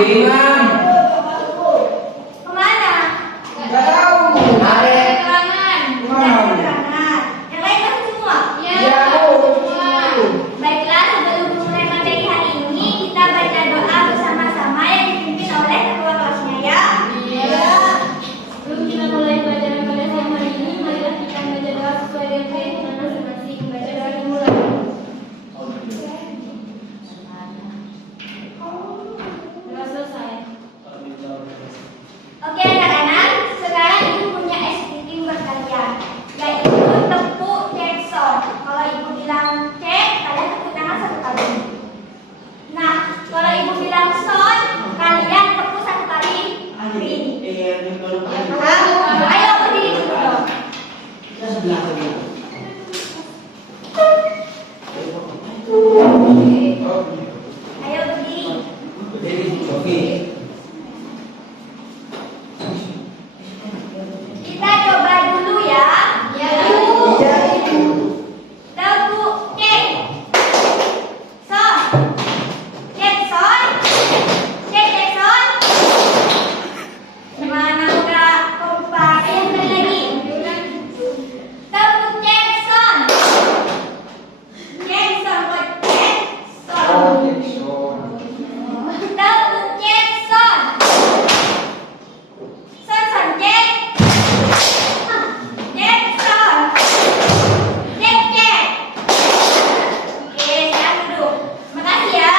Imam. Kemana? Nggak tahu. Ada keterangan. Kemana? Keterangan. Yang lain masuk semua? Iya. Baiklah, sebelum memulai materi hari ini, kita baca doa bersama-sama yang dipimpin oleh ketua kelasnya ya. Iya. Sebelum kita mulai pelajaran pada siang hari ini, marilah kita baca doa sesuai dengan keyakinan masing-masing. Baca doa dimulai. Doa selesai. Oke anak-anak, sekarang ibu punya activity buat kalian, yaitu tepuk Jackson. Kalau ibu bilang cek, kalian tepuk tangan satu kali. Nah, kalau ibu bilang son, kalian tepuk satu kali. Paham? Ayo berdiri dulu dong. Ayo berdiri. Oke. Kita coba dulu ya. Tepuk cek. Son. Cek son. Cek cek son. Mana udah kompak? Ayo sekali lagi. Tepuk cek son. Cek son buat cek son. Tepuk cek son. Son son cek. Cek son. Cek cek. Oke, sekarang duduk. Makasih ya.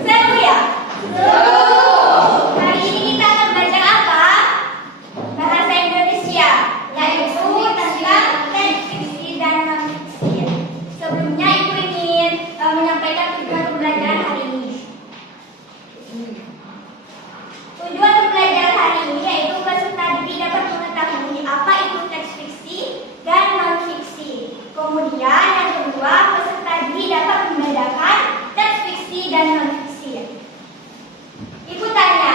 Seru ya? Hari ini kita akan belajar apa? Bahasa Indonesia, yaitu tentang teks fiksi dan non fiksi. Sebelumnya ibu ingin menyampaikan tujuan pembelajaran hari ini. Tujuan pembelajaran hari ini yaitu peserta didik dapat mengetahui apa itu teks fiksi dan non fiksi. Kemudian yang kedua, peserta didik dapat membedakan teks fiksi dan non fiksi. Ibu tanya,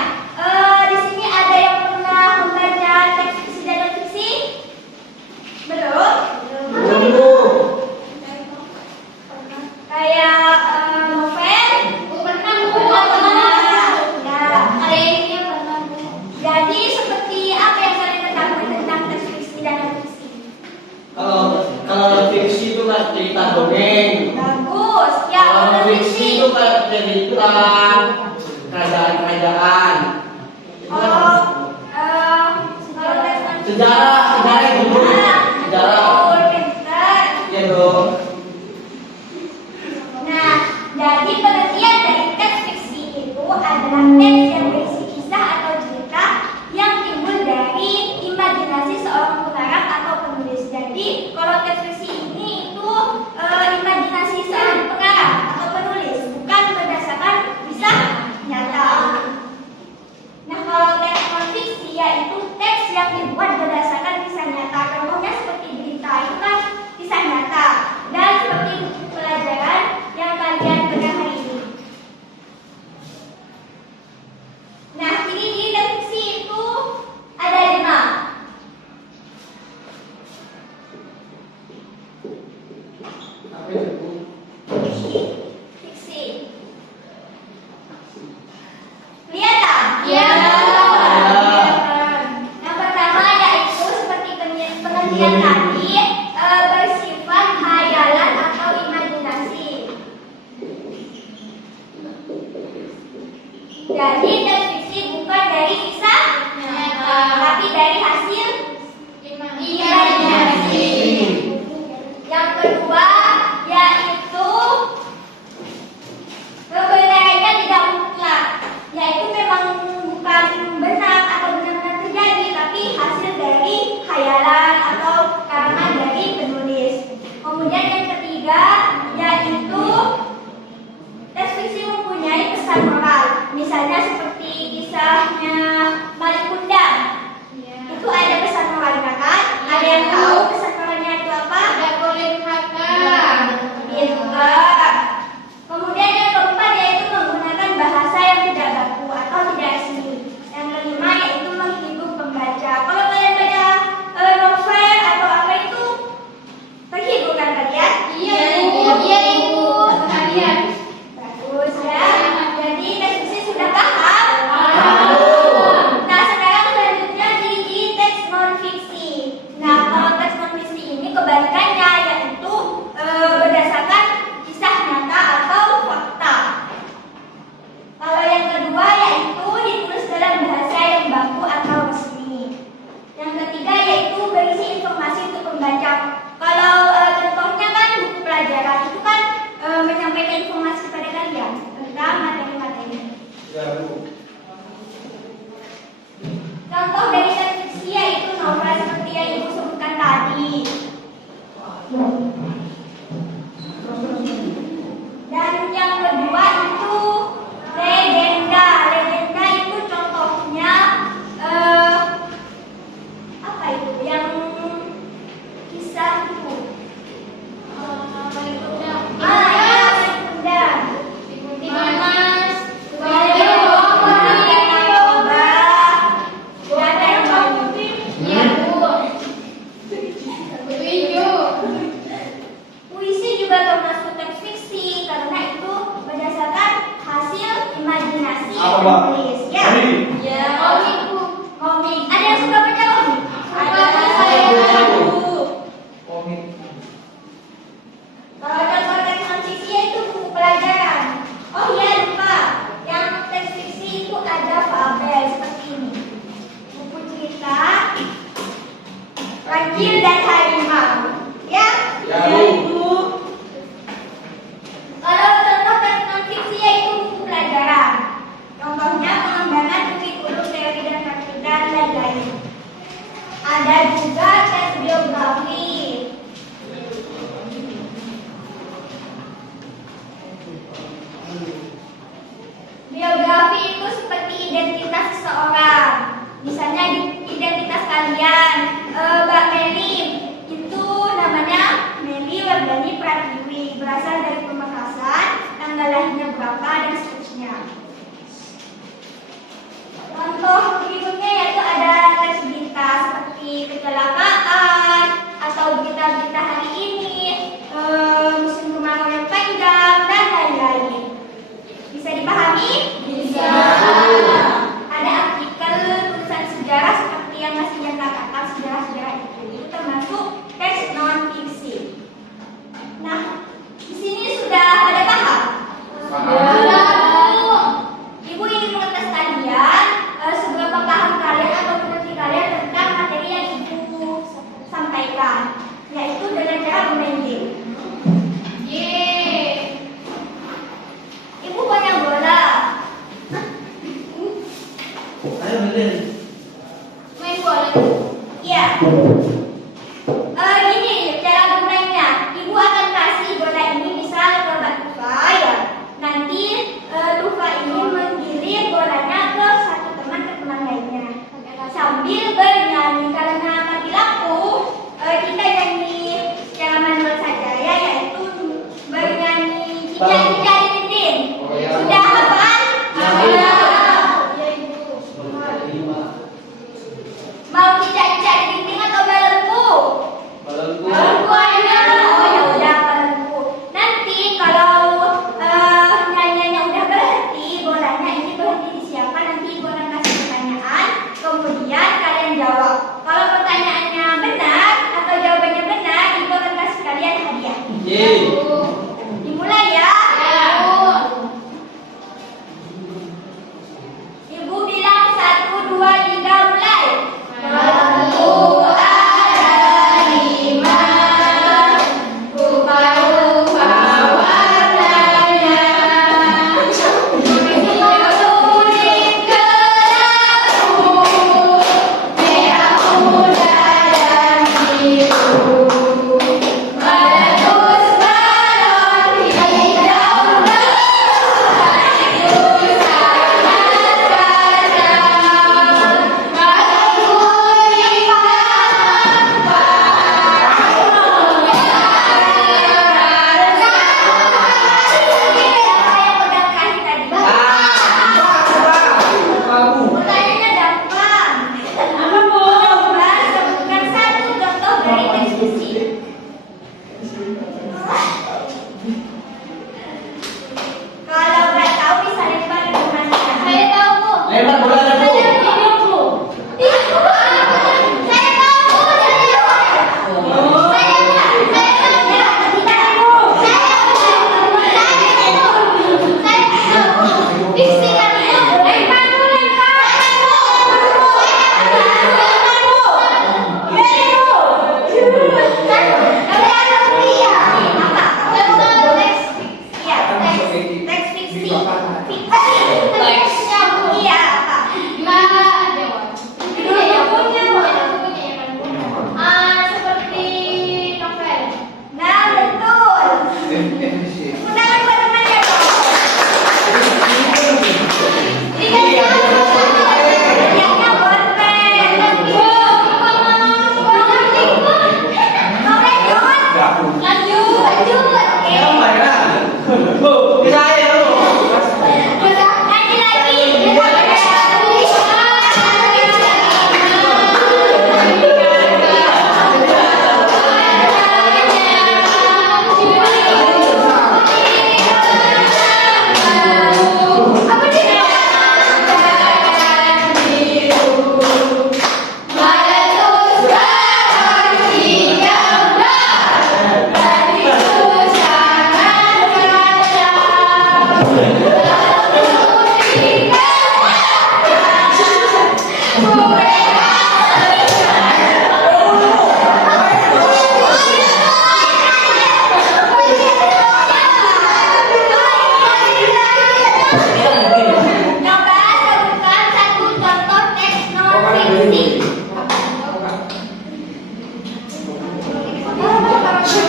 di sini ada yang pernah membaca teks fiksi dan non fiksi? Belum? Kayak novel? Pernah Bu. Ya. Jadi seperti apa yang kalian ketahui tentang teks fiksi dan non fiksi? Kalau fiksi itu kan cerita dongeng. Bagus. Ya, Kalau non fiksi itu kan cerita kerajaan-kerajaan. Itu kan Oh, kalau teks non fiksi. sejarah itu Bu. Sejarah. Betul, pintar. Ya dong. Nah, jadi pengertian dari teks fiksi itu adalah teks yang berisi kisah atau cerita yang timbul dari imajinasi seorang pengarang atau penulis. Jadi, kalau teks fiksi ini itu imajinasi seorang pengarang atau penulis, bukan berdasarkan kisah nyata. Nah, kalau teks non fiksi yaitu teks yang dibuat berdasarkan kisah nyata. Contohnya seperti berita itu kan kisah nyata, dan seperti buku pelajaran yang kalian pegang hari ini. Nah, ciri-ciri teks fiksi itu ada 5. Apa itu Bu? Fiksi. Kelihatan? Iya. Yang pertama yaitu seperti pengertian tadi, bersifat khayalan atau imajinasi. Jadi teks fiksi bukan dari kisah nyata, tapi dari hasil imajinasi. Yang kedua yaitu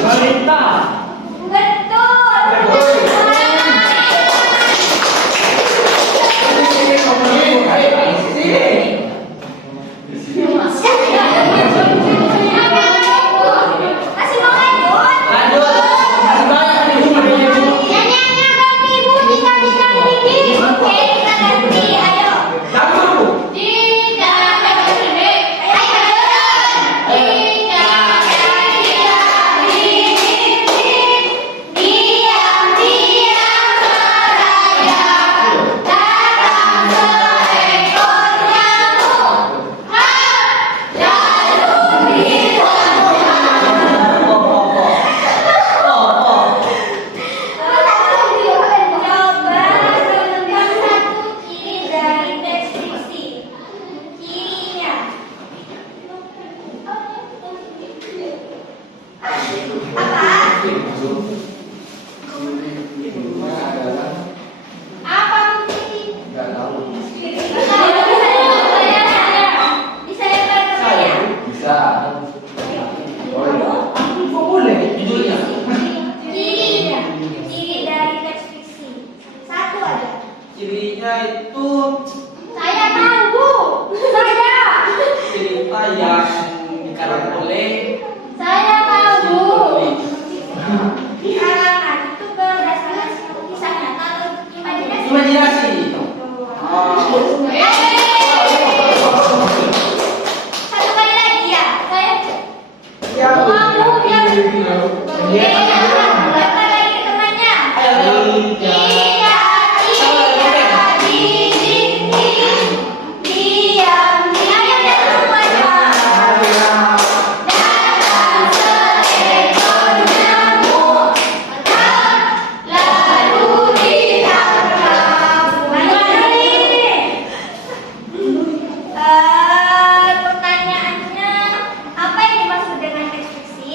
Pemerintah. Betul. Masih mau lanjut? Lanjut. Masih banyak nih. Nyanyiannya ganti Bu, tinggal dikit. Oke, kita ganti. Ayo. Dapur. Coba sebutkan satu ciri dari deskripsi. Cirinya. Apa? Apa ciri? Bisa lempar ke saya? Judulnya. Cirinya. Ciri dari teks fiksi. Satu aja. Cirinya itu Saya tahu. Saya. cerita yang dikarang oleh Saya tahu. si Karangan itu berdasarkan kisah nyata atau imajinasi. imajinasi. Satu kali lagi ya. Saya. Ya. Oke, lempar lagi ke temannya. Ayo. Iya, di sini. Diam, diam ya semuanya. Datang seekor nyamuk, lalu ditangkap. Pertanyaannya, apa yang dimaksud dengan teks fiksi?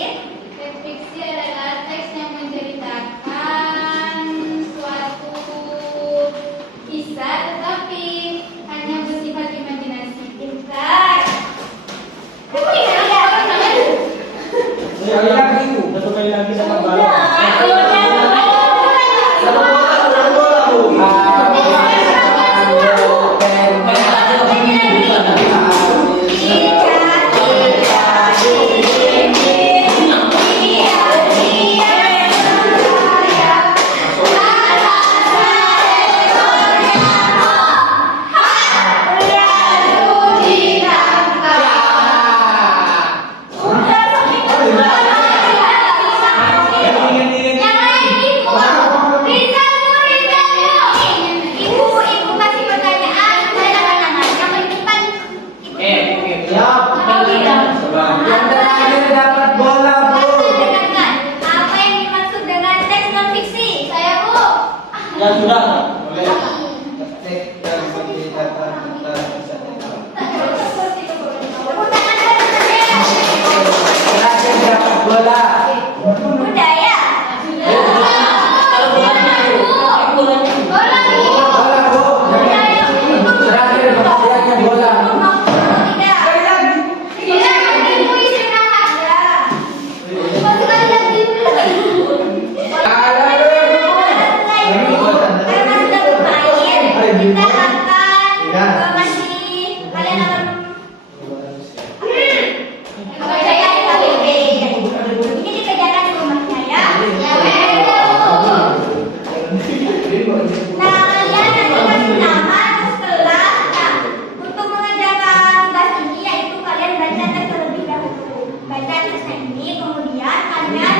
Teks fiksi adalah teks yang menceritakan suatu kisah tetapi hanya bersifat imajinasi. Pintar. Kamu ingat ya? Satu kali lagi sama balon. Satu bola, Bu. Ibu kasih pertanyaan, saya akan nanya. Yang paling depan ibu. Yang terakhir dapat bola, Bu. Dengarkan, apa yang dimaksud dengan teks non fiksi? Saya Bu. Ya sudah. Boleh. Cek dan menceritakan tentang kisah nyata. Tepuk tangan dulu saja. Terakhir dapat bola. Udah ya. Bola, Bu. Terakhir dapat bola. Nah, kalian nanti kasih nama terus kelas. Nah, untuk mengerjakan tugas ini yaitu kalian baca teks terlebih dahulu. Baca teksnya ini, kemudian kalian